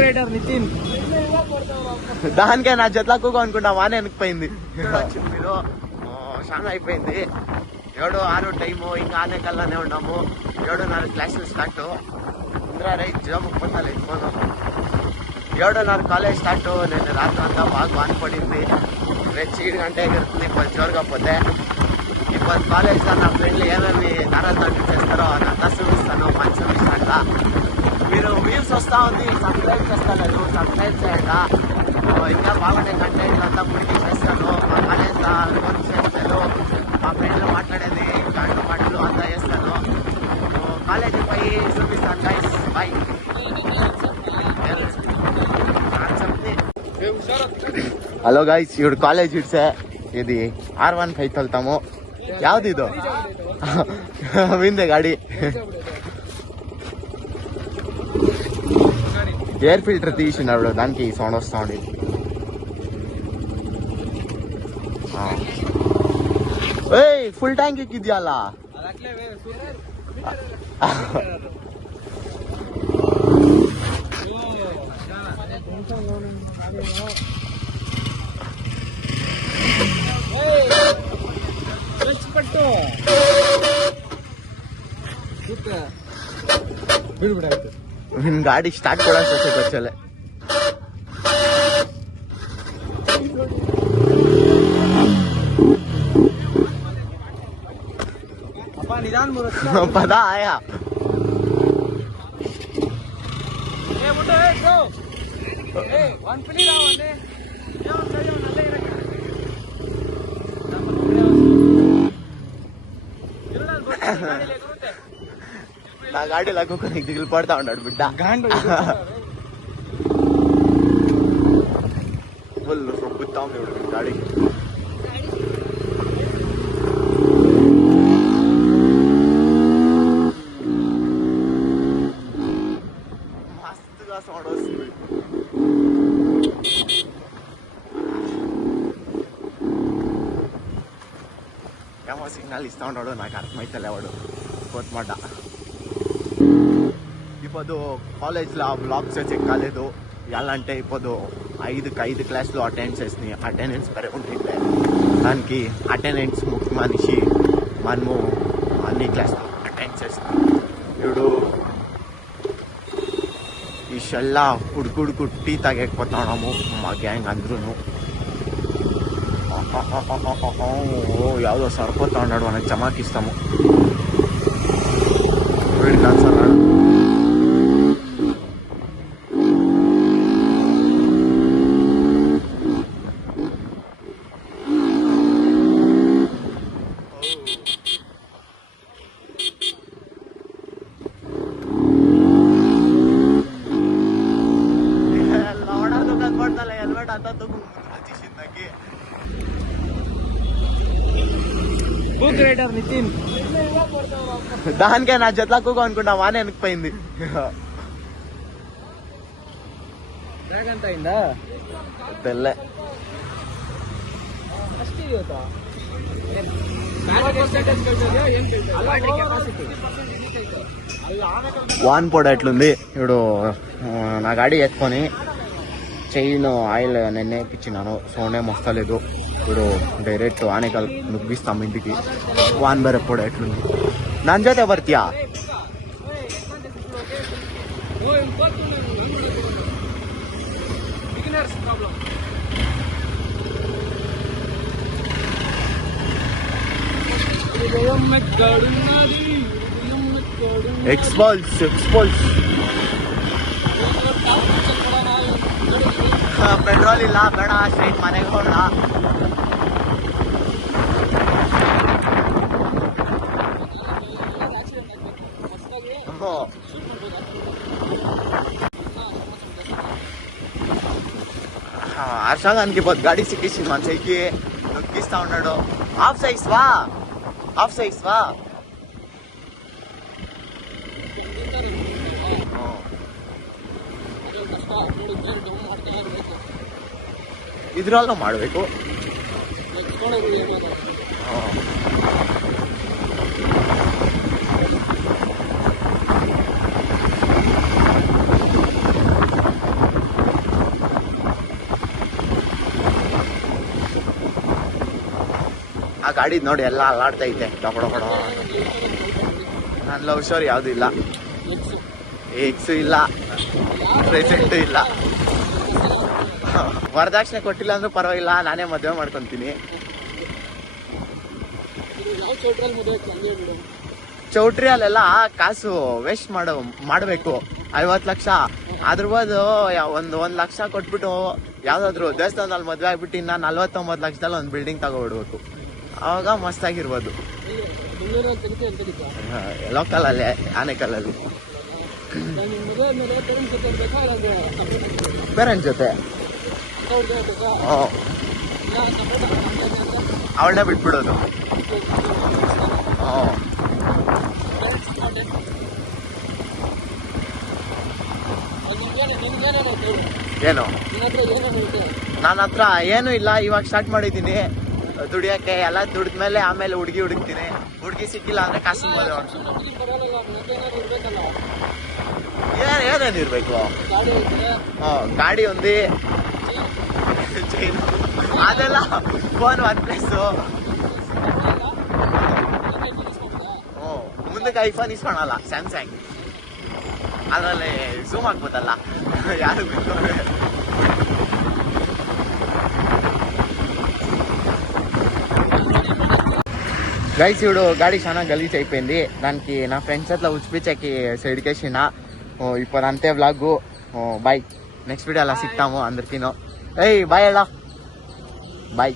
రైడర్ నితిన్ దానికే నా జతలకు అనుకుంటా వానే వెనకపోయింది. మీరు చాలా అయిపోయింది. 7-6 టైము ఇంకా ఆనే కల్లానే ఉన్నాము. 7:30 క్లాసులు స్టార్ట్. ఇంద్రా రై జాబ్ పొందలేదు ఫోను. 7:30 కాలేజ్ స్టార్ట్. నేను రాత్రి అంతా బాగా బాధపడింది. రేపు 7 గంటೆ ఎగురుతుంది కొంచెం జోరుగా పోతే. ఇప్పుడు కాలేజ్లో నా ఫ్రెండ్లు ఏమేమి దారాలు చేస్తారో అదంతా చూపిస్తాను. మంచి విషయంగా మీరు వ్యూస్ వస్తూ ఉంది, సబ్స్క్రైబ్ చేస్తలేదు, సబ్స్క్రైబ్ చేయండి. ఇంకా బాగుండే కంటెంట్ అంతా ముడికి చేస్తాను. మా కాలేజ్లో ఫోన్ చేస్తాను, మా ఫ్రెండ్లు మాట్లాడేది గంట మాటలు అంతా చేస్తాను. కాలేజీ పోయి చూపిస్తాను గైస్. బాయ్. హలో గైస్, ఇప్పుడు కాಲೇಜ್ ಇಡ್ಸೆ ಇದು R15 ತಲ್ತಾಮು. ಯಾವ್ದಿದು ಹಿಂದೆ ಗಾಡಿ ఎయిర్ ఫిల్టర్ తీసినాడు, దానికి సౌండ్ వస్తూ ఉంది. ఏయ్ ఫుల్ ట్యాంక్ ఎక్కిద్యాలా? ಗಾಡಿ ಸ್ಟಾರ್ಟ್ ಕೂಡ ಗೊತ್ತಲ್ಲ. पता आया నా గాడి లాక్కొని దిగులు పడతా ఉన్నాడు బిడ్డ. ఫుల్ రొబ్బుతాం ఇప్పుడు గాడి. మస్తుగా సౌండ్ వస్తుంది. ఏమో సిగ్నల్ ఇస్తా ఉన్నాడు, నాకు అర్థమైతే లేవాడు కొత్తమాట. ఇప్పుడు కాలేజ్లో బ్లాగ్స్ చెక్ కాలేదు. ఎలా అంటే ఇప్పుడు 5 క్లాసులు అటెండెన్స్ బరే ఉంటుండే. దానికి అటెండెన్స్ ముఖ్య మనిషి మనము అన్ని క్లాసులు అటెండ్ చేస్తాం. ఇప్పుడు ఈ షెల్లా ఉడుకుడుకు టీ తాగకపోతున్నాము మా గ్యాంగ్ అందరూ. ಯಾವುದೋ ಸರ್ಕೋತಾ ఉన్నాడు, మనకు చమాకిస్తాము. వీడికి ఆన్సర్ రాడు. కనపడతా హెల్మెట్ అంతా వచ్చేసిందాకి. రైడర్ నితిన్ దానికే నా జతలకు అనుకుంటా వానే వెనకపోయింది. ఎంత అయిందా తెల్లే. వాన్ పొడ ఎట్లుంది ఇప్పుడు. నా గాడి ఎత్తుకొని చైన్ ఆయిల్ నిన్నే ఇప్పించినాను, సౌండ్ ఏం వస్తలేదు. ఇప్పుడు ಡೈರೆಕ್ಟ್ ಆನೆಕಲ್ ನುಗ್ಗಿಸ್ತಾಮ ಇಂటికి. ವಾನ್ ಬೇರೆ ಪೋಡ ಎಟ್ಲುಂది. ನನ್ನ ಜೊತೆ ಬರ್ತೀಯಾ? ಎಕ್ಸ್ಪಲ್ಸ್ ಪೆಟ್ರೋಲ್ ಇಲ್ಲ, ಬೇಡ ಸ್ಟ್ರೈಟ್ ಮನೆಗೆ ಹೋಗೋಣ. హర్షాగానికి పోతు గాడి సిక్కించింది మన సైకి, నొక్కిస్తా ఉన్నాడు. హాఫ్ సైజ్ వా ಇದ್ರಲ್ಲ ಮಾಡಬೇಕು. ಗಾಡಿ ನೋಡಿ ಎಲ್ಲ ಅಲ್ಲಾಡ್ತೈತೆ ಡೊಕೊಡ. ನನ್ನ ಲವ್ ಸ್ಟೋರಿ ಯಾವುದು ಇಲ್ಲ, ಎಕ್ಸು ಇಲ್ಲ, ಪ್ರೆಸೆಂಟು ಇಲ್ಲ. ವರದಕ್ಷಿಣೆ ಕೊಟ್ಟಿಲ್ಲ ಅಂದ್ರೂ ಪರವಾಗಿಲ್ಲ, ನಾನೇ ಮದುವೆ ಮಾಡ್ಕೊತೀನಿ. ಚೌಟ್ರಿ ಅಲ್ಲೆಲ್ಲ ಕಾಸು ವೇಸ್ಟ್ ಮಾಡಬೇಕು. 50 ಲಕ್ಷ ಅದ್ರ ಬದಲು ಒಂದ್ ಲಕ್ಷ ಕೊಟ್ಬಿಟ್ಟು ಯಾವ್ದಾದ್ರು ದೇವಸ್ಥಾನದಲ್ಲಿ ಮದ್ವೆ ಆಗ್ಬಿಟ್ಟು ಇನ್ನ 49 ಲಕ್ಷದಲ್ಲಿ ಒಂದು ಬಿಲ್ಡಿಂಗ್ ತಗೊಬಿಡ್ಬೇಕು. ಅವಾಗ ಮಸ್ತಾಗಿರ್ಬೋದು. ಲೋಕಲ್ ಅಲ್ಲೇ ಆನೆಕಲ್ಲಲ್ಲಿ ಪೇರೆಂಟ್ಸ್ ಜೊತೆ ಅವಳನ್ನೇ ಬಿಟ್ಬಿಡೋದು. ಏನು ನನ್ನ ಹತ್ರ ಏನು ಇಲ್ಲ, ಇವಾಗ ಸ್ಟಾರ್ಟ್ ಮಾಡಿದ್ದೀನಿ ದುಡಿಯಕ್ಕೆ. ಎಲ್ಲ ದುಡಿದ್ಮೇಲೆ ಆಮೇಲೆ ಹುಡುಗಿ ಹುಡುಕ್ತೀನಿ. ಹುಡುಗಿ ಸಿಕ್ಕಿಲ್ಲ ಅಂದ್ರೆ ಕಾಸು ಮದುವೆ ಏನೇನು ಇರ್ಬೇಕು. ಗಾಡಿ ಒಂದು ಚೈನು ಅದೆಲ್ಲ ಫೋನ್ OnePlus. ಮುಂದಕ್ಕೆ ಐಫೋನ್ ಇಸ್ಕೊಳಲ್ಲ, ಸ್ಯಾಮ್ಸಂಗ್. ಅದರಲ್ಲಿ ಝೂಮ್ ಆಗ್ಬೋದಲ್ಲ, ಯಾರು గైస్ ఇప్పుడు గాడి చాలా గలీజ్ అయిపోయింది. దానికి నా ఫ్రెండ్స్ అట్లా ఉచిపించాకి సైడ్కేసిన. ఇప్పుడు అంతే వ్లాగ్. బాయ్, నెక్స్ట్ వీడియో అలా సిక్తాము అందరికీ. ఏయ్ బాయ్, ఎలా బాయ్.